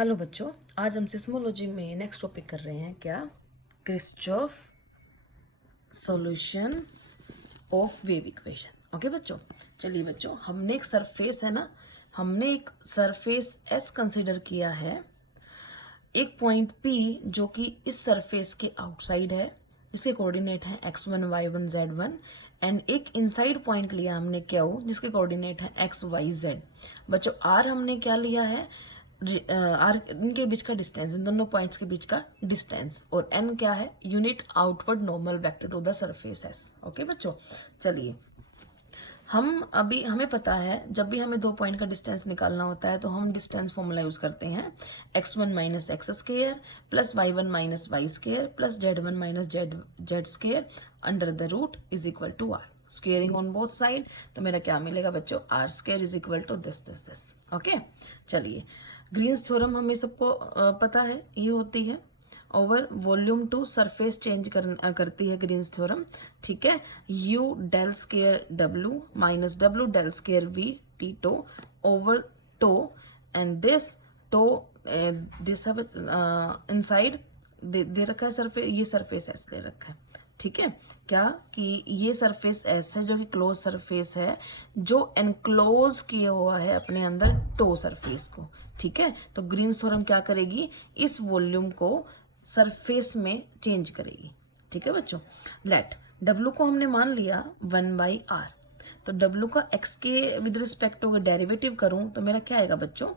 Hello बच्चों, आज हम सिस्मोलॉजी में नेक्स्ट टॉपिक कर रहे हैं क्या? Kirchhoff solution of wave equation. Okay बच्चों, चलिए बच्चों, हमने एक सरफेस है ना, हमने एक सरफेस एस कंसिडर किया है, एक पॉइंट P जो कि इस सरफेस के आउटसाइड है, जिसके कोऑर्डिनेट है x1 y1 z1, एंड एक इनसाइड पॉइंट लिया हमने Q जिसके कोऑर्डिनेट है x y z। बच्चों R हमने क्या लिया है? आर इनके बीच का डिस्टेंस, इन दोनों पॉइंट्स के बीच का डिस्टेंस, और एन क्या है? Unit outward normal vector to the surface S. Okay बच्चों, चलिए हमें पता है जब भी हमें दो पॉइंट का डिस्टेंस निकालना होता है तो हम डिस्टेंस फॉर्मूला यूज करते हैं x1 minus X square plus y1 minus Y square plus z1 minus Z square under the root is equal to R, squaring on both side. तो मेरा क्या मिलेगा बच्चों? R square is equal to this. Okay, चलिए Green's theorem हमें सबको पता है, ये होती है over volume to surface change करती है ग्रीन्स थ्योरम। ठीक है, U del square W minus W del square we T to over to, and this to this inside the रखा है सरफेस, ये सरफेस एस ले रखा है। ठीक है, क्या कि ये सरफेस एस है जो कि क्लोज सरफेस है, जो एनक्लोज किया हुआ है अपने अंदर टो सरफेस को। ठीक है, तो ग्रीन्स थ्योरम क्या करेगी? इस वॉल्यूम को सरफेस में चेंज करेगी। ठीक है बच्चों, लेट W को हमने मान लिया 1/r, तो W का x के विद रिस्पेक्ट टू डेरिवेटिव करूं तो मेरा क्या आएगा बच्चों?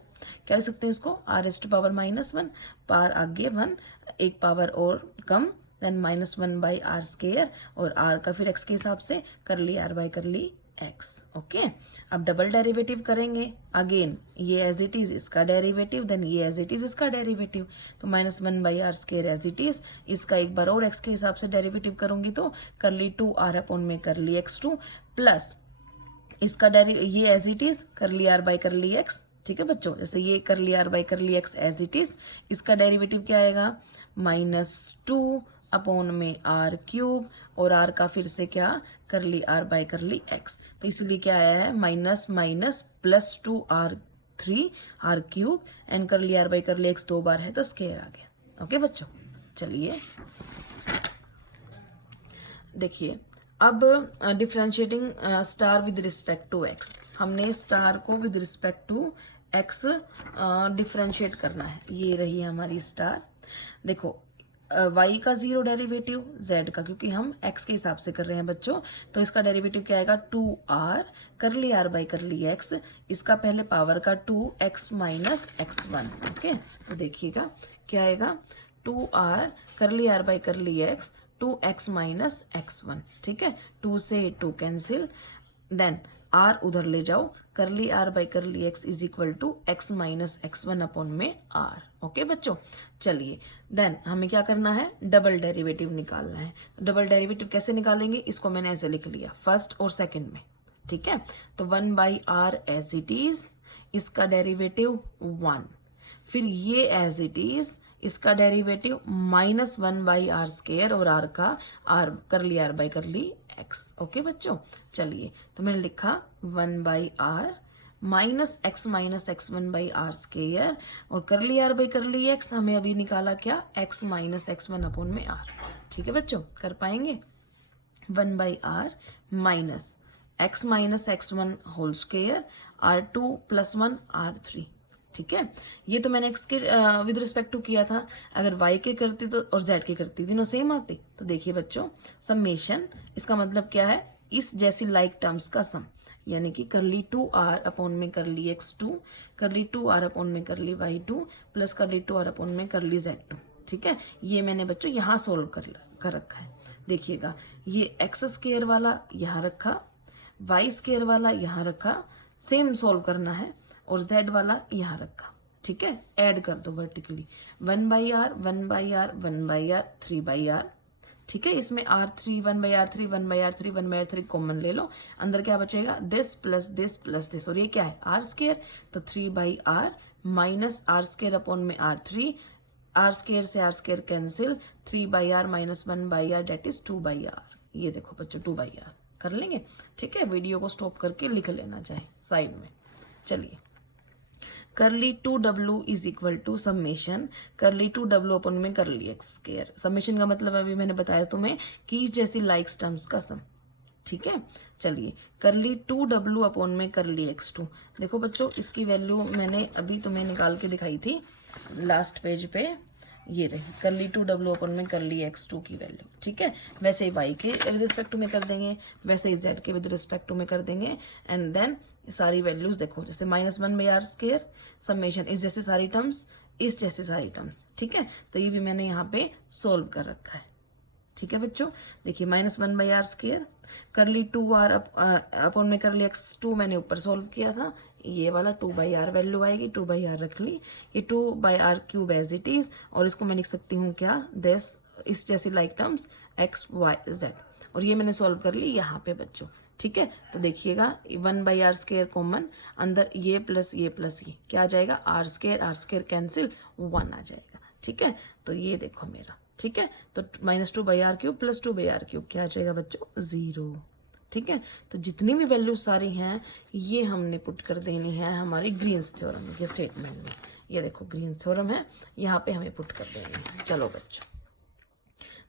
क्या लिख सकते हैं इसको? r⁻⁻1, पावर आगे 1, एक पावर और कम, देन -1/r², और r का फिर x के हिसाब से कर ली r बाई कर ली x। ओके, अब डबल डेरिवेटिव करेंगे, अगेन ये एज इट इज इसका डेरिवेटिव, देन ये एज इट इज इसका डेरिवेटिव, तो -1/r² एज इट इज, इसका एक बार और x के हिसाब से डेरिवेटिव करूंगी तो कर ली 2r अपॉन में कर ली x2 प्लस इसका ये एज इट इज कर ली r बाई कर ली x। ठीक है बच्चों, जैसे ये कर ली r बाई कर ली x एज इट इज, इसका डेरिवेटिव क्या आएगा? -2 अपॉन में r³ और r का फिर से क्या कर ली r बाई कर ली x, तो इसलिए क्या आया है? Minus minus plus 2r3 r³ and कर ली r बाई कर ली x दो बार है तो स्क्वायर आ गया। ओके बच्चों, चलिए देखिए अब differentiating star with respect to x, हमने स्टार को with respect to x differentiate करना है। ये रही हमारी स्टार। देखो y का 0 डेरिवेटिव, z का, क्योंकि हम x के हिसाब से कर रहे हैं बच्चों, तो इसका डेरिवेटिव क्या आएगा? 2r कर ली r बाई कर ली x, इसका पहले पावर का 2x माइनस x1। ओके, तो देखिएगा क्या आएगा? 2r कर ली r बाई कर ली x, 2x माइनस x1। ठीक है, 2 से 2 कैंसिल, देन r उधर ले जाओ, कर ली r बाई कर ली x is equal to x minus x1 upon में r। ओके बच्चों, चलिए देन हमें क्या करना है? डबल डेरिवेटिव निकालना है। तो डबल डेरिवेटिव कैसे निकालेंगे? इसको मैंने ऐसे लिख लिया फर्स्ट और सेकंड में। ठीक है, तो 1/r एज इट इज, इसका डेरिवेटिव 1, फिर ये एज इट इज, इसका डेरिवेटिव -1/r² और r का r कर ली r बाई कर ली x। ओके बच्चों, चलिए तो मैंने लिखा 1/r minus x minus x1/r² और कर ली r बाई कर ली x, हमें अभी निकाला क्या? x माइनस x1 अपॉन में r। ठीक है बच्चों, कर पाएंगे? 1/r minus x minus x1 whole square r2 plus 1 r3। ठीक है, ये तो मैंने x के विद रिस्पेक्ट टू किया था, अगर y के करती तो और z के करती तीनों सेम आती। तो देखिए बच्चों, समेशन, इसका मतलब क्या है? इस जैसी लाइक टर्म्स का सम, यानी कि कर ली 2r अपॉन में कर ली x2, कर ली 2r अपॉन में कर ली y2 प्लस कर ली 2r अपॉन में कर ली z2। ठीक है, ये मैंने बच्चों यहाँ सोल्व कर रखा है। देखिएगा, ये x² वाला यहाँ रखा, y² वाला यहाँ रखा, सेम सोल्व करना है, और z वाला यहाँ रखा। ठीक है, ऐड कर दो vertically, 1/r 1/r 1/r 3/r। ठीक है, इसमें r3 1/r3 1/r3 1/r3 common ले लो, अंदर क्या बचेगा? This plus this plus this, और ये क्या है? r², तो 3/r माइनस r² अपॉन में r3, r² से r² cancel, 3/r minus 1/r date is 2/r। ये देखो बच्चों 2/r कर लेंगे। ठीक है, वीडियो को स्टॉप करके लिख लेना चाहे साइड में। चलिए करली 2w is equal to summation करली 2w अपन में करली एक्स स्क्वायर। समेशन का मतलब अभी मैंने बताया तुम्हें कि जैसी लाइक्स टर्म्स का सम, ठीक है। चलिए करली 2w अपॉन में करली x2। देखो बच्चों इसकी वैल्यू मैंने अभी तुम्हें निकाल के दिखाई थी लास्ट पेज पे, ये रही करली 2w अपॉन में करली x2 की वैल्यू, ठीक है। वैसे ही y के विद रिस्पेक्ट में कर देंगे, वैसे ही z के विद रिस्पेक्ट में कर देंगे, एंड देन सारी वैल्यूज देखो जैसे -1/r² समेशन इस जैसे सारी टर्म्स, इस जैसे सारी टर्म्स, ठीक है। तो ये भी मैंने यहाँ पे सोल्व कर रखा है, ठीक है बच्चों। देखिए -1/r² करली 2r अपॉन में करली x2 मैंने ऊपर सोल्व किया था, ये वाला 2/r वैल्यू आएगी, 2/r रख ली, ये 2/r³ एज इट इज, और इसको मैं लिख सकती हूँ क्या, दिस इस जैसी like terms x y z, और ये मैंने सोल्व कर ली यहाँ पे बच्चों, ठीक है। तो देखिएगा 1/r² कॉमन, अंदर ये प्लस ये क्या आ जाएगा, r² कैंसिल 1 आ जाएगा, ठीक है। तो ये देखो मेरा, ठीक है। तो -2/r³ प्लस 2/r³ क्या आ जाएगा बच्चों, 0, ठीक है। तो जितनी भी वैल्यू सारी हैं ये हमने पुट कर देनी है हमारी ग्रीन्स थ्योरम के स्टेटमेंट में। ये देखो ग्रीन्स थ्योरम है, यहाँ पे हमें पुट कर देनी है। चलो बच्चों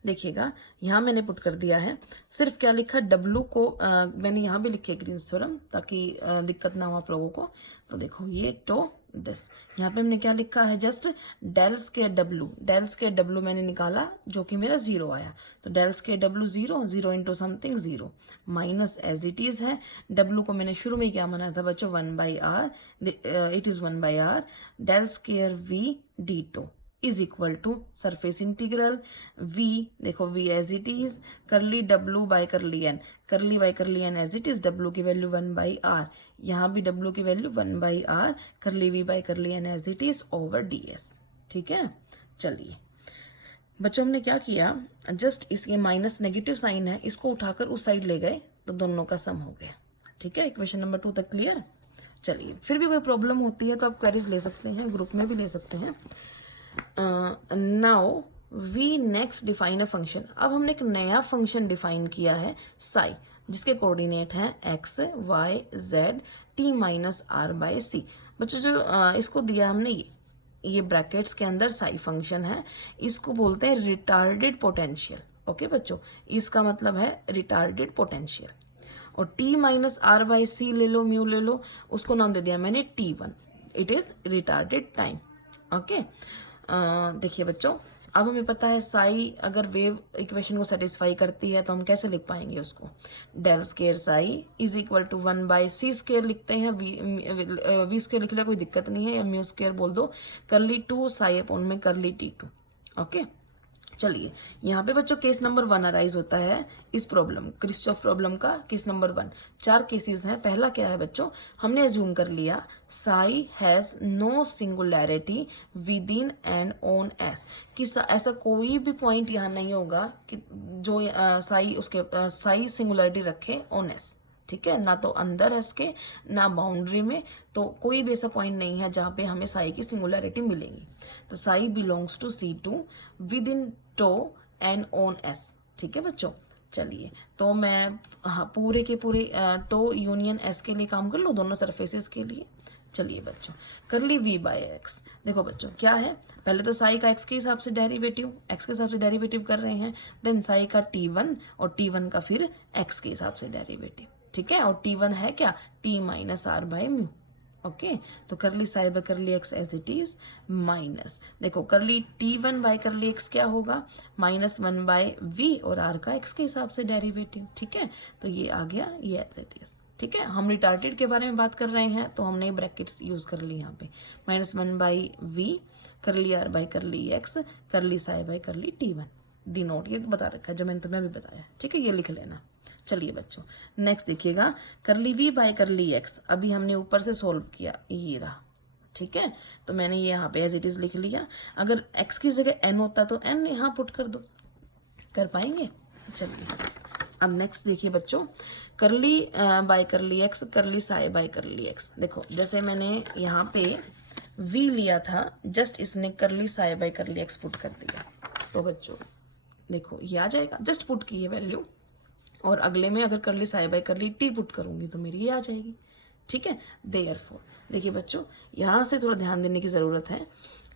देखिएगा यहाँ मैंने पुट कर दिया है, सिर्फ क्या लिखा W को मैंने यहाँ भी लिखे ग्रीन्स थ्योरम ताकि दिक्कत ना हो आप लोगों को। तो देखो ये तो दिस यहाँ पे हमने क्या लिखा है, जस्ट डेल स्क्वायर W मैंने निकाला जो कि मेरा 0 आया। तो del square W 0 into something 0 minus as it is है। W को मैंने शुरू में क्या बनाया था बच्चों, 1/r, it is 1/r del square V d2 is equal to surface integral v, देखो v as it is, curly w by curly n, curly by curly n as it is, w की value 1/r, यहाँ भी w की value 1/r, curly v by curly n as it is over ds, ठीक है। चलिए बच्चों हमने क्या किया, जस्ट इसके माइनस नेगेटिव साइन है इसको उठाकर उस साइड ले गए तो दोनों का सम हो गया, ठीक है। इक्वेशन नंबर 2 तक क्लियर। चलिए फिर भी कोई प्रॉब्लम होती है तो आप क्वेरीज ले सकते हैं, ग्रुप में भी ले सकते हैं। Now we next define a function. अब हमने एक नया फंक्शन डिफाइन किया है साई, जिसके कोऑर्डिनेट हैं x y z t minus r/c। बच्चों जो इसको दिया हमने ये ब्रैकेट्स के अंदर साई फंक्शन है, इसको बोलते हैं रिटार्डेड पोटेंशियल। ओके बच्चों, इसका मतलब है रिटार्डेड पोटेंशियल। और t माइनस r/c ले लो, म्यू ले लो, उसको नाम दे दिया मैंने t1, it is retarded time. Okay देखिए बच्चों अब हमें पता है साई अगर वेव इक्वेशन को सेटिस्फाई करती है तो हम कैसे लिख पाएंगे उसको, del square psi is equal to 1/c² लिखते हैं, v² लिख लिया कोई दिक्कत नहीं है, या म्यू स्क्वायर बोल दो, करली 2 साई अपॉन में करली t2। ओके चलिए यहाँ पे बच्चों केस नंबर 1 अराइज होता है इस प्रॉब्लम, क्रिस्चॉफ प्रॉब्लम का केस नंबर 1। 4 केसेस हैं। पहला क्या है बच्चों, हमने अज्यूम कर लिया psi has no singularity within and on S, कि ऐसा कोई भी पॉइंट यहाँ नहीं होगा कि जो साई उसके साई सिंगुलैरिटी रखे ऑन एस, ठीक है, ना तो अंदर एस के ना बाउंड्री में, तो कोई भी ऐसा पॉइंट नहीं है जहाँ पे हमें साई की सिंगुलैरिटी मिलेगी। तो psi belongs to C2 within tau and on S, ठीक है बच्चों। चलिए तो मैं पूरे के पूरे टो यूनियन एस के लिए काम कर लूँ, दोनों सरफेसेस के लिए। चलिए बच्चों करली v/x, देखो बच्चों क्या है, पहले तो साई का x के हिसाब से डेरिवेटिव, x के हिसाब से डेरिवेटिव कर रहे हैं, देन साई का t1 और t1 का फिर x के हिसाब से डेरिवेटिव, ठीक है। और t1 है क्या, t माइनस r/μ। ओके तो curly psi by curly x as it is minus, देखो curly t1 bye curly x क्या होगा, -1/v और r का x के हिसाब से डेरिवेटिव, ठीक है। तो ये आ गया ये एज इट इज, ठीक है। हम रिटार्टेड के बारे में बात कर रहे हैं तो हमने ब्रैकेट्स यूज कर ली यहाँ पे, -1/v करली r by curly x curly psi by करली t1, डी नोट ये बता रखा है जो मैंने तुम्हें अभी बताया, ठीक है, ये लिख लेना। चलिए बच्चों नेक्स्ट देखिएगा, करली v बाय करली x अभी हमने ऊपर से सॉल्व किया, ये रहा, ठीक है। तो मैंने ये यहाँ पे एज इट इज लिख लिया, अगर x की जगह n होता तो n यहाँ पुट कर दो, कर पाएंगे। चलिए अब नेक्स्ट देखिए बच्चों, करली by curly x curly psi by curly x, देखो जैसे मैंने यहाँ पे v लिया था, जस्ट इसने करली psi by curly x put कर दिया, तो बच्चों देखो ये आ जाएगा, जस्ट पुट की ये वैल्यू, और अगले में अगर करली साई बाय करली t पुट करूंगी तो मेरी ये आ जाएगी, ठीक है। देयरफॉर देखिए बच्चों, यहाँ से थोड़ा ध्यान देने की ज़रूरत है।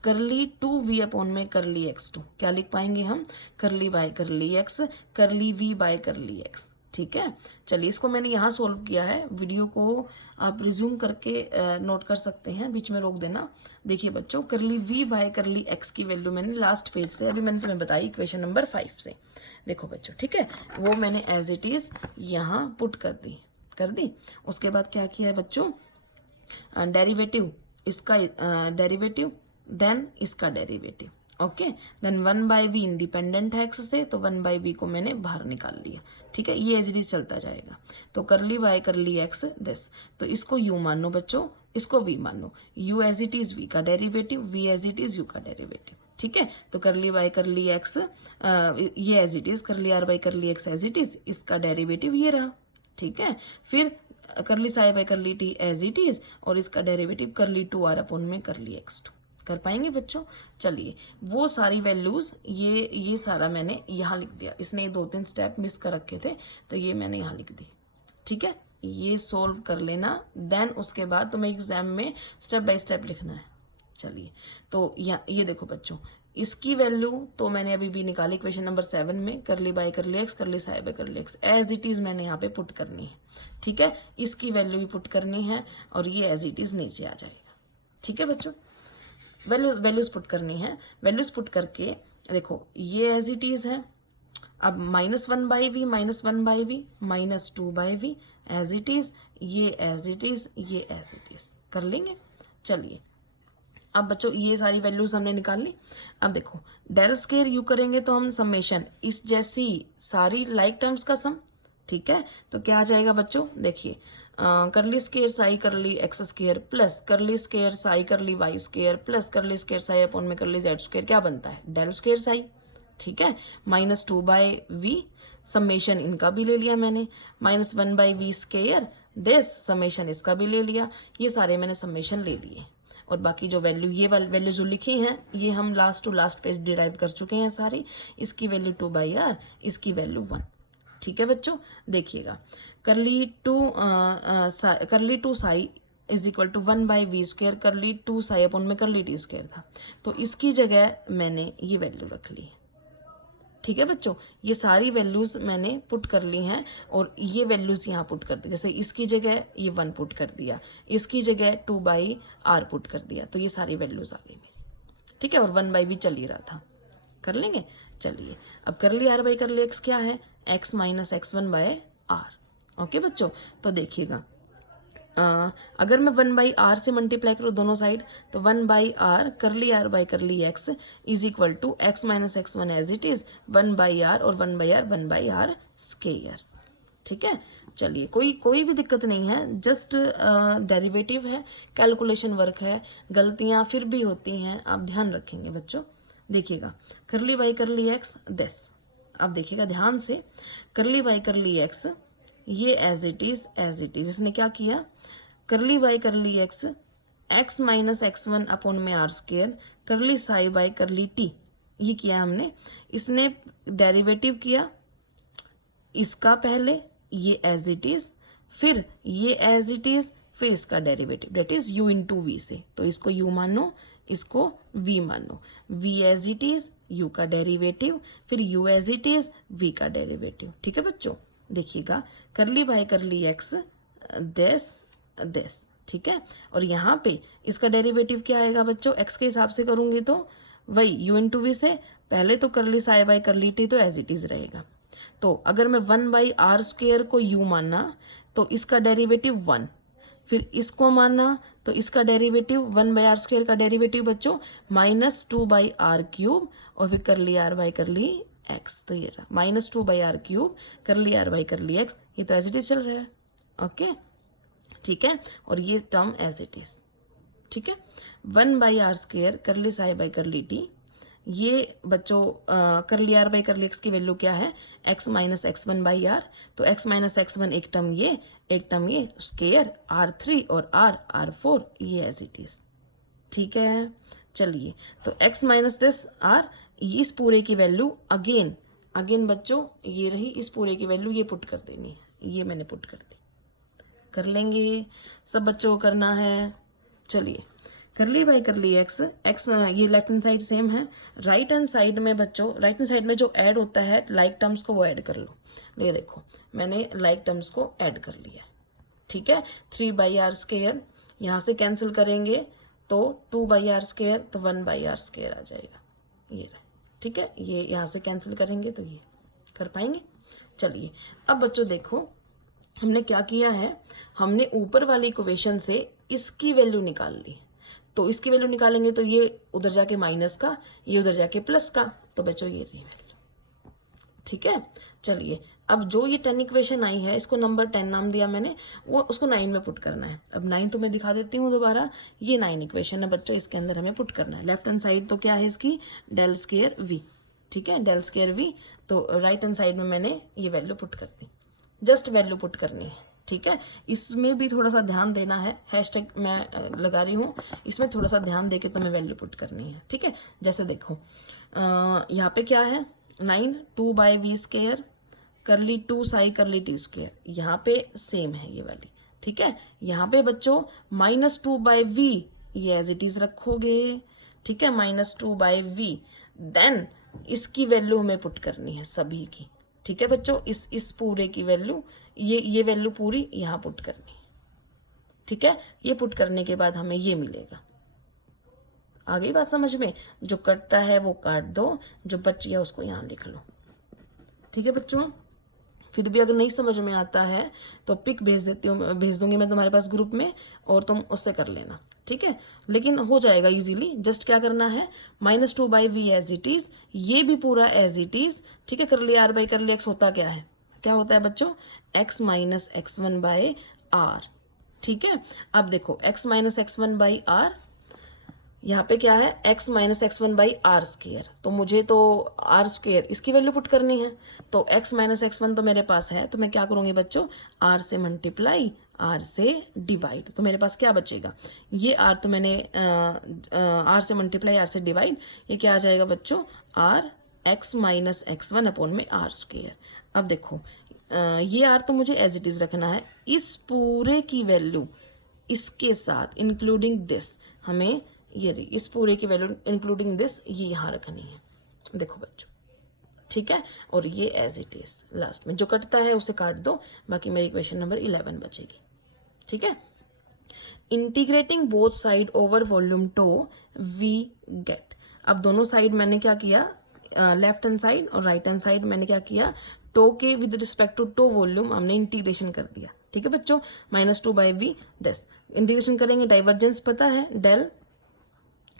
करली 2v अपॉन में करली x2 क्या लिख पाएंगे हम, करली बाय करली x, करली v बाय करली x। ठीक है, चलिए इसको मैंने यहाँ सोल्व किया है, वीडियो को आप रिज्यूम करके नोट कर सकते हैं, बीच में रोक देना। देखिए बच्चों, करली v बाय करली x की वैल्यू मैंने लास्ट पेज से अभी मैंने तुम्हें बताई इक्वेशन नंबर 5 से। देखो बच्चों, ठीक है, वो मैंने एज इट इज़ यहाँ पुट कर दी। उसके बाद क्या किया है बच्चों, डेरिवेटिव, इसका डेरिवेटिव, देन इसका derivative. Okay, then 1/v independent है x से, तो 1/v को मैंने बाहर निकाल लिया। ठीक है, ये एज इट इज चलता जाएगा। तो curly by curly x this, तो इसको u मान लो बच्चों, इसको v मान लो। u as it is v का derivative, v as it is u का डेरिवेटिव। ठीक है, तो करली बाय करली x ये as it is, curly r by curly x as it is, इसका डेरिवेटिव ये रहा। ठीक है, फिर curly psi by curly t as it is, और इसका डेरिवेटिव करली 2r अपॉन में करली x2। कर पाएंगे बच्चों? चलिए, वो सारी वैल्यूज ये सारा मैंने यहाँ लिख दिया। इसने ये 2-3 स्टेप मिस कर रखे थे, तो ये मैंने यहाँ लिख दी। ठीक है, ये सोल्व कर लेना, देन उसके बाद तुम्हें एग्जाम में स्टेप बाय स्टेप लिखना है। चलिए, तो ये देखो बच्चों, इसकी वैल्यू तो मैंने अभी भी निकाली इक्वेशन नंबर 7 में, करली by curly x, curly psi by curly x as it is मैंने यहाँ पे पुट करनी है। ठीक है, इसकी वैल्यू भी पुट करनी है, और ये एज इट इज नीचे आ जाएगा। ठीक है बच्चों, वैल्यूज पुट करनी है। वैल्यूज पुट करके देखो, ये एज इट इज है। अब -1/v, -1/v, -2/v as it is, ये एज इट इज, ये एज इट इज कर लेंगे। चलिए, अब बच्चों ये सारी वैल्यूज हमने निकाल ली। अब देखो, डेल स्केयर यू करेंगे तो हम समेशन इस जैसी सारी लाइक टर्म्स का सम। ठीक है, तो क्या आ जाएगा बच्चों, देखिए, करली square psi curly x square plus curly square psi curly y square plus curly square psi upon में करली जेड स्केयर क्या बनता है, डेल स्केयर साई। ठीक है, -2/v समेशन इनका भी ले लिया मैंने, -1/v स्केयर दिस समेशन इसका भी ले लिया। ये सारे मैंने समेशन ले लिए, और बाकी जो वैल्यू, ये वाली वैल्यू जो लिखी हैं, ये हम last to last page derive कर चुके हैं सारी। इसकी वैल्यू 2/r, इसकी वैल्यू 1। ठीक है बच्चों, देखिएगा, curly two psi is equal to 1/v square, curly 2 Sai upon में करली टी स्क्वायर था, तो इसकी जगह मैंने ये वैल्यू रख ली। ठीक है बच्चों, ये सारी वैल्यूज मैंने पुट कर ली हैं, और ये वैल्यूज यहाँ पुट कर दी। जैसे इसकी जगह ये 1 पुट कर दिया, इसकी जगह 2/r पुट कर दिया, तो ये सारी वैल्यूज आ गई मेरी। ठीक है, और 1/v चल ही रहा था। कर लेंगे। चलिए, अब करली r बाई करली x क्या है, x - x1/r। ओके बच्चों, तो देखिएगा, अगर मैं 1/r से मल्टीप्लाई करूँ दोनों साइड, तो 1/r curly r by curly x is equal to x - x1 as it is, 1/r और 1/r स्केयर। ठीक है, चलिए, कोई भी दिक्कत नहीं है, जस्ट डेरिवेटिव है, कैलकुलेशन वर्क है, गलतियाँ फिर भी होती हैं, आप ध्यान रखेंगे बच्चों। देखिएगा, करली बाई करली x दिस, अब देखिएगा ध्यान से, करली बाई करली x ये एज इट इज इसने क्या किया, करली by curly x x - x1 upon में r स्क्वेयर, करली साई बाई करली t, ये किया हमने। इसने डेरिवेटिव किया इसका पहले, ये एज इट इज, फिर ये एज इट इज, फिर इसका derivative that is u into v से, तो इसको u मानो, इसको v मानो, v as it is, u का डेरिवेटिव, फिर u as it is, v का डेरिवेटिव। ठीक है बच्चों, देखिएगा, करली बाय करली x दिस। ठीक है, और यहाँ पे इसका डेरिवेटिव क्या आएगा बच्चों, x के हिसाब से करूँगी तो वही u इंटू वी से, पहले तो curly psi by curly T तो एज इट इज रहेगा। तो अगर मैं 1/r स्क्वेयर को u माना, तो इसका डेरिवेटिव 1, फिर इसको माना तो इसका डेरिवेटिव 1/r स्क्वेयर का डेरिवेटिव बच्चों -2/r क्यूब, और फिर करली r बाई करली x, तो ये रहा -2/r क्यूब करली r बाई करली x, ये तो एज इट इज चल रहा है। ओके, ठीक है, और ये टर्म एज इट इज। ठीक है, 1/r स्क्वेयर करली साई बाई करली टी, ये बच्चों करली r बाई करली x की वैल्यू क्या है, x - x1/r, तो x - x1 एक टर्म ये स्क्वेयर r3 और r4 ये एज इट इज। ठीक है, चलिए, तो x - दिस r, इस पूरे की वैल्यू अगेन बच्चों ये रही, इस पूरे की वैल्यू ये पुट कर देनी है, ये मैंने पुट कर दी। कर लेंगे, सब बच्चों को करना है। चलिए, करली बाई करली एक्स, एक्स ये लेफ्ट हैंड साइड सेम है, राइट हैंड साइड में बच्चों, राइट हैंड साइड में जो ऐड होता है लाइक टर्म्स को वो ऐड कर लो। ये देखो मैंने लाइक टर्म्स को ऐड कर लिया, ठीक है। 3/r², यहाँ से कैंसिल करेंगे तो 2/r², तो 1/r² आ जाएगा, ये ठीक है। ये यहाँ से कैंसिल करेंगे तो ये कर पाएंगे। चलिए अब बच्चों देखो हमने क्या किया है, हमने ऊपर वाली इक्वेशन से इसकी वैल्यू निकाल ली, तो इसकी वैल्यू निकालेंगे तो ये उधर जाके माइनस का, ये उधर जाके प्लस का, तो बच्चों ये रही वैल्यू, ठीक है। चलिए अब जो ये 10 इक्वेशन आई है, इसको नंबर 10 नाम दिया मैंने, वो उसको 9 में पुट करना है। अब 9 तो मैं दिखा देती हूँ दोबारा, ये 9 इक्वेशन है बच्चों, इसके अंदर हमें पुट करना है। लेफ्ट हैंड साइड तो क्या है इसकी, del स्क्वायर v, ठीक है, del स्क्वायर v। तो राइट हैंड साइड में मैंने ये वैल्यू पुट कर दी, जस्ट वैल्यू पुट करनी है, ठीक है। इसमें भी थोड़ा सा ध्यान देना है, हैशटैग मैं लगा रही हूँ, इसमें थोड़ा सा ध्यान दे के तुम्हें वैल्यू पुट करनी है, ठीक है। जैसे देखो यहाँ पे क्या है, 9 2/v², करली 2 साई करली t², यहाँ पे सेम है ये वाली, ठीक है। यहाँ पे बच्चों -2/v, ये एज इट इज रखोगे, ठीक है, -2/v। देन इसकी वैल्यू हमें पुट करनी है सभी की, ठीक है बच्चों। इस पूरे की वैल्यू, ये वैल्यू पूरी यहाँ पुट करनी है, ठीक है। ये पुट करने के बाद हमें ये मिलेगा। आ गई बात समझ में? जो कटता है वो काट दो, जो बच गया उसको यहाँ लिख लो, ठीक है बच्चों। फिर भी अगर नहीं समझ में आता है तो पिक भेज दूंगी मैं तुम्हारे पास ग्रुप में, और तुम उससे कर लेना, ठीक है। लेकिन हो जाएगा इजीली। जस्ट क्या करना है, -2/v एज इट इज, ये भी पूरा एज इट इज, ठीक है। करली r बाई करली x होता क्या है, क्या होता है बच्चों, x - x1/r, ठीक है। अब देखो x - x1/r, यहाँ पे क्या है, x - x1/r², तो मुझे तो r² इसकी वैल्यू पुट करनी है, तो x - x1 तो मेरे पास है, तो मैं क्या करूँगी बच्चों, r से मल्टीप्लाई, r से डिवाइड, तो मेरे पास क्या बचेगा, ये r तो मैंने r से मल्टीप्लाई, r से डिवाइड, ये क्या आ जाएगा बच्चों, r x - x1/r²। अब देखो ये r तो मुझे एज इट इज़ रखना है, इस पूरे की वैल्यू इसके साथ इंक्लूडिंग दिस, हमें ये रही इस पूरे की वैल्यू इंक्लूडिंग दिस, ये यहाँ रखनी है, देखो बच्चों, ठीक है। और ये एज इट इज लास्ट में जो कटता है उसे काट दो, बाकी मेरी इक्वेशन नंबर 11 बचेगी, ठीक है। Integrating both side over volume tau we get, अब दोनों साइड मैंने क्या किया, लेफ्ट हैंड साइड और राइट हैंड साइड मैंने क्या किया, टो के with respect to tau volume हमने इंटीग्रेशन कर दिया, ठीक है बच्चों। -2/v दिस इंटीग्रेशन करेंगे, डाइवर्जेंस पता है, डेल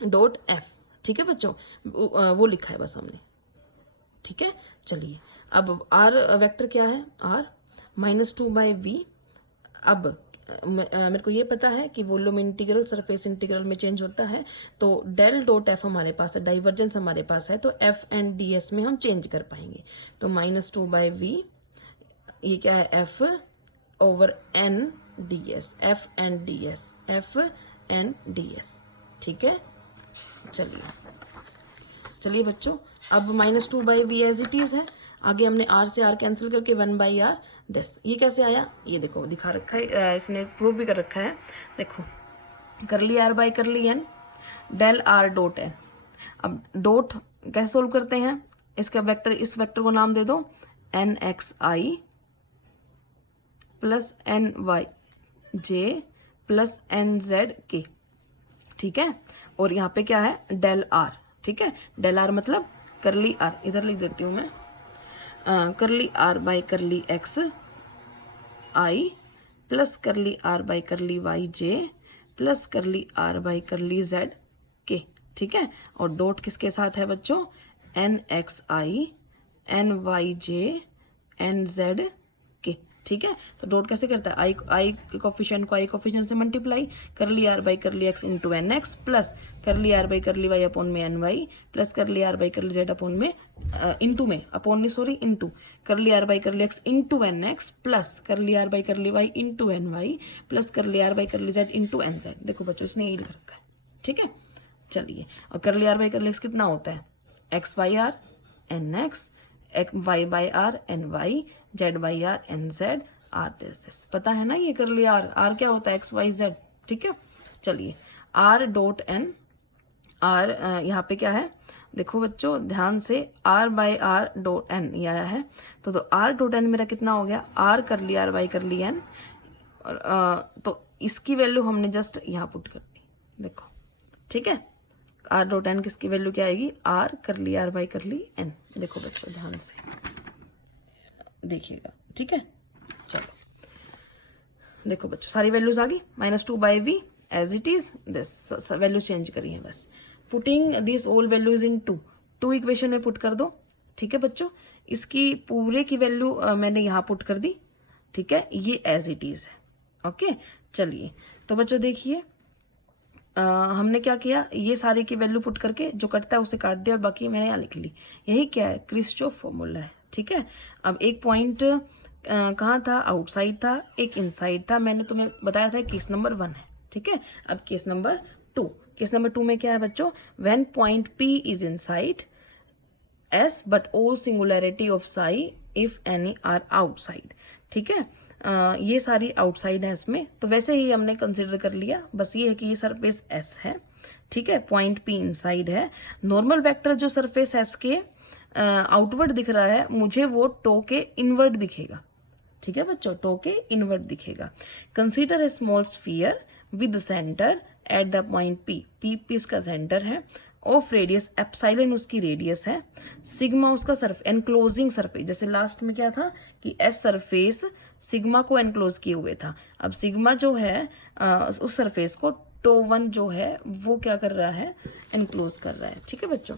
डॉट f, ठीक है बच्चों, वो लिखा है बस हमने, ठीक है। चलिए अब r वेक्टर क्या है, r -2/v। अब मेरे को ये पता है कि वॉल्यूम इंटीग्रल सरफेस इंटीग्रल में चेंज होता है, तो डेल डॉट f हमारे पास है, डाइवर्जेंस हमारे पास है, तो f एंड ds में हम चेंज कर पाएंगे, तो -2/v, ये क्या है, f over n ds, f and ds, f and ds, ठीक है। चलिए बच्चों, अब -2/v एज इट इज है, आगे हमने r से r कैंसिल करके 1/r दिस, ये कैसे आया, ये देखो दिखा रखा है, इसने प्रूव भी कर रखा है, देखो curly r by curly n, del r dot n। अब डॉट कैसे सोल्व करते हैं, इसका वेक्टर, इस वेक्टर को नाम दे दो nxi plus nyj plus nzk, ठीक है। और यहाँ पे क्या है, डेल आर, ठीक है, डेल आर मतलब करली आर, इधर लिख देती हूँ मैं, curly r by curly x i plus curly r by curly y j plus curly r by curly z के, ठीक है। और डॉट किसके साथ है बच्चों, nxi nyj nz के, ठीक है। तो डॉट कैसे करता है, आई कोफिशिएंट को आई कोफिशिएंट से multiply, curly r by curly x into n x plus curly r by curly y upon में n y plus curly r by curly z upon में इंटू में upon में sorry into curly r by curly x into n x plus curly r by curly y into n y plus curly r by curly z into n z. देखो बच्चों इसने यही लिख रखा है, ठीक है। चलिए, और करली आर बाई करली एक्स कितना होता है, x by r n x, y by r n y, z by r n z, r this, पता है ना ये करली आर, आर क्या होता है एक्स वाई जेड, ठीक है। चलिए आर डॉट एन, आर यहाँ पे क्या है देखो बच्चों ध्यान से, r by r dot n ये आया है, तो आर डॉट एन मेरा कितना हो गया, आर कर ली आर बाई कर ली एन, और तो इसकी वैल्यू हमने जस्ट यहाँ पुट कर दी, देखो ठीक है। आर डॉट एन किसकी वैल्यू क्या आएगी, आर कर ली आर बाई कर ली एन, देखो बच्चों ध्यान से देखिएगा, ठीक है। चलो देखो बच्चों सारी वैल्यूज आ गई, -2 by v as it is this, value change करी है बस, putting this all values into equation में पुट कर दो, ठीक है बच्चों। इसकी पूरे की वैल्यू मैंने यहाँ पुट कर दी, ठीक है, ये एज इट इज है, ओके। चलिए तो बच्चों देखिए हमने क्या किया, ये सारी की वैल्यू पुट करके जो कटता है उसे काट दिया और बाकी मैंने यहाँ लिख ली, यही क्या है किरचॉफ फॉर्मूला है, ठीक है। अब एक पॉइंट कहाँ था, आउटसाइड था, एक इनसाइड था, मैंने तुम्हें बताया था केस नंबर 1 है, ठीक है। अब केस नंबर 2, केस नंबर 2 में क्या है बच्चों, when point P is inside S but all singularity of psi if any are outside, ठीक है। ये सारी आउटसाइड है इसमें, तो वैसे ही हमने कंसिडर कर लिया, बस ये है कि ये सरफेस S है, ठीक है, पॉइंट P इनसाइड है। नॉर्मल वेक्टर जो सरफेस S के आउटवर्ड दिख रहा है मुझे वो टो के इनवर्ड दिखेगा, ठीक है बच्चों, टो के इनवर्ड दिखेगा। Consider a small sphere with centre at the point P, P उसका सेंटर है, ऑफ रेडियस एप्सिलॉन उसकी रेडियस है, सिग्मा उसका सरफेस एनक्लोजिंग सरफेस, जैसे लास्ट में क्या था कि एस सरफेस सिग्मा को एनक्लोज किए हुए था, अब सिग्मा जो है उस सरफेस को टो 1 जो है वो क्या कर रहा है, एनक्लोज कर रहा है, ठीक है बच्चों।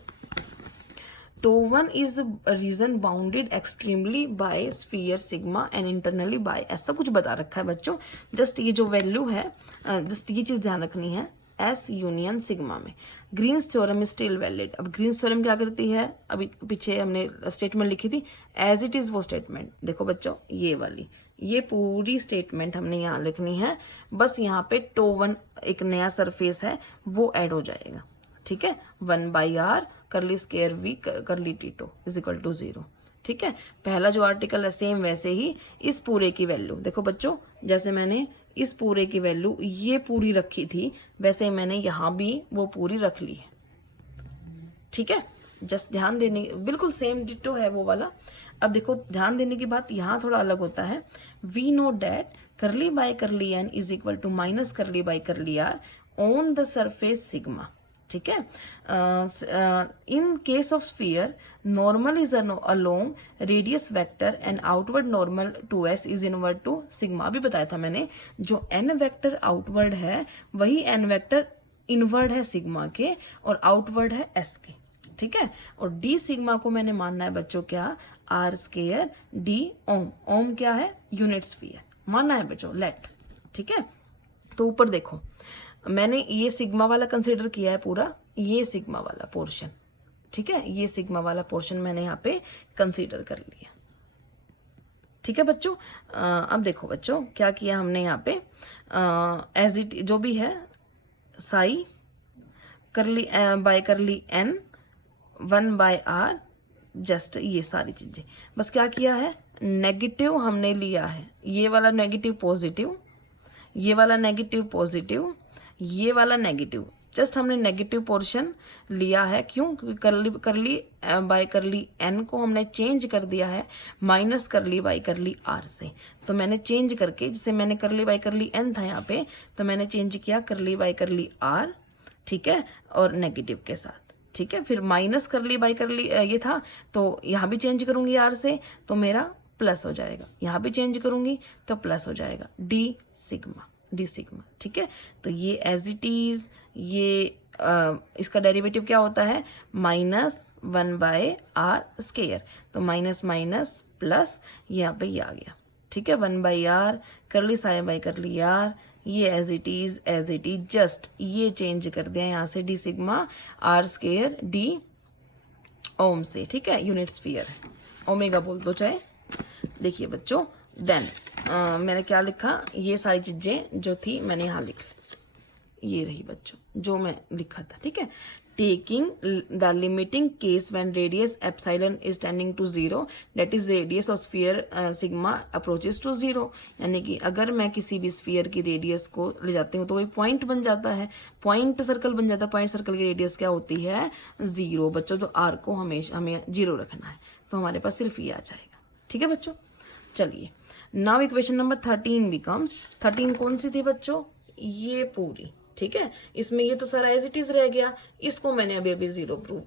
Tau 1 is region bounded extremely by sphere sigma and internally by, ऐसा कुछ बता रखा है बच्चों। जस्ट ये जो वैल्यू है जस्ट ये चीज ध्यान रखनी है, एस यूनियन सिग्मा में। Green's theorem is still valid, अब ग्रीन्स थ्योरम क्या करती है, अभी पीछे हमने स्टेटमेंट लिखी थी एज इट इज, वो स्टेटमेंट देखो बच्चों ये वाली, ये पूरी स्टेटमेंट हमने यहाँ लिखनी है, बस यहाँ पे टो 1 एक नया सरफेस है वो ऐड हो जाएगा, ठीक है। 1 बाई आर करली स्केयर वी करली टीटो इज इक्वल टू 0, ठीक है। पहला जो आर्टिकल है सेम वैसे ही इस पूरे की वैल्यू देखो बच्चों, जैसे मैंने इस पूरे की वैल्यू ये पूरी रखी थी वैसे ही मैंने यहाँ भी वो पूरी रख ली है, ठीक है। जस्ट ध्यान देने, बिल्कुल सेम डिटो है वो वाला। अब देखो ध्यान देने की बात यहाँ थोड़ा अलग होता है, we know that curly by curly n is equal to minus curly by curly r on the surface sigma, ठीक है। In case of sphere normal is along radius vector and outward normal to S is inward to sigma, भी बताया था मैंने, जो N vector outward है वही N vector inward है सिग्मा के और आउटवर्ड है एस के, ठीक है। और डी सिग्मा को मैंने मानना है बच्चों क्या, आर स्केयर डी ओम, ओम क्या है यूनिट स्फीयर मानना है बच्चों, लेट, ठीक है। तो ऊपर देखो मैंने ये सिग्मा वाला कंसिडर किया है पूरा, ये सिग्मा वाला पोर्शन, ठीक है, ये सिग्मा वाला पोर्शन मैंने यहाँ पे कंसीडर कर लिया, ठीक है बच्चों। अब देखो बच्चों क्या किया हमने यहाँ पे, एज इट जो भी है साई करली by curly N 1 bye are, just ये सारी चीजें बस क्या किया है, नेगेटिव हमने लिया है, ये वाला नेगेटिव पॉजिटिव, ये वाला नेगेटिव पॉजिटिव, ये वाला नेगेटिव, जस्ट हमने नेगेटिव पोर्शन लिया है, क्यों, क्योंकि करली बाय करली एन को हमने चेंज कर दिया है minus curly by curly are से, तो मैंने चेंज करके, जैसे मैंने करली बाय करली एन था यहाँ पे, तो मैंने चेंज किया करली बाय करली आर, ठीक है, और नेगेटिव के साथ, ठीक है। फिर माइनस करली बाय करली ये था, तो यहाँ भी चेंज करूंगी आर से तो मेरा प्लस हो जाएगा, यहाँ भी चेंज करूंगी तो प्लस हो जाएगा, डी सिग्मा, ठीक है। तो ये एज इट इज, ये इसका डेरिवेटिव क्या होता है, -1 बाय आर स्केयर, तो माइनस माइनस प्लस यहाँ पे ये आ गया, ठीक है, 1 by r curly psi by curly r, ये एज इट इज जस्ट ये चेंज कर दिया यहाँ से d sigma r square d ओम से, ठीक है, यूनिट स्फीयर ओमेगा बोल दो चाहे। देखिए बच्चों देन मैंने क्या लिखा, ये सारी चीजें जो थी मैंने यहाँ लिख ली, ये रही बच्चों जो मैं लिखा था, ठीक है। taking the limiting case when radius epsilon is tending to 0, that is radius of sphere sigma approaches to 0। यानी कि अगर मैं किसी भी स्फीयर की रेडियस को ले जाती हूँ तो वो पॉइंट बन जाता है, पॉइंट सर्कल बन जाता है। पॉइंट सर्कल की रेडियस क्या होती है? 0 बच्चों। जो आर को हमेशा हमें 0 रखना है, तो हमारे पास सिर्फ ये आ जाएगा। ठीक है बच्चों, चलिए नाउ इक्वेशन नंबर 13 बिकम्स, 13 कौन सी थी बच्चों? ये पूरी। ठीक है, इसमें ये तो सारा एज इट इज रह गया, इसको मैंने अभी अभी 0 प्रूव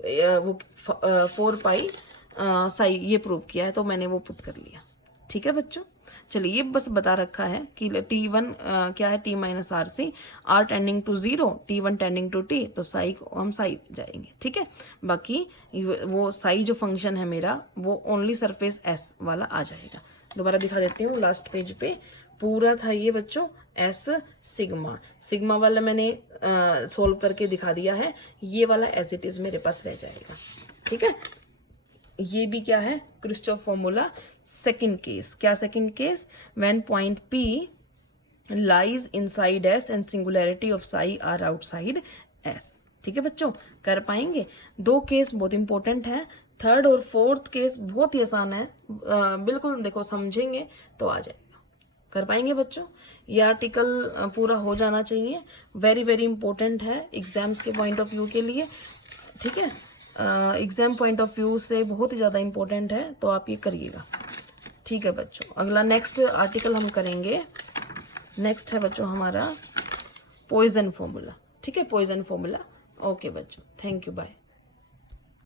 वो 4 पाई साई ये प्रूव किया है, तो मैंने वो पुट कर लिया। ठीक है बच्चों, चलिए ये बस बता रखा है कि T1 क्या है? T minus r c, r tending to 0, T1 tending to T, तो साई को हम साई जाएंगे। ठीक है, बाकी वो साई जो फंक्शन है मेरा वो ओनली सरफेस एस वाला आ जाएगा। दोबारा दिखा देती हूँ, लास्ट पेज पे पूरा था ये बच्चों एस सिग्मा, सिग्मा वाला मैंने सोल्व करके दिखा दिया है, ये वाला एज इट इज मेरे पास रह जाएगा। ठीक है, ये भी क्या है? Christoph formula second case. क्या second case? When point P lies inside S and singularity of psi r outside S। ठीक है बच्चों, कर पाएंगे? 2 केस बहुत इंपॉर्टेंट है, थर्ड और फोर्थ केस बहुत ही आसान है, बिल्कुल देखो समझेंगे तो आ जाएगा। कर पाएंगे बच्चों? ये आर्टिकल पूरा हो जाना चाहिए, वेरी वेरी इंपॉर्टेंट है एग्जाम्स के पॉइंट ऑफ व्यू के लिए। ठीक है, एग्जाम पॉइंट ऑफ व्यू से बहुत ही ज़्यादा इंपॉर्टेंट है, तो आप ये करिएगा। ठीक है बच्चों, अगला नेक्स्ट आर्टिकल हम करेंगे, नेक्स्ट है बच्चों हमारा पॉइजन फॉर्मूला। ठीक है, पॉइजन फॉर्मूला। ओके बच्चों, थैंक यू, बाय।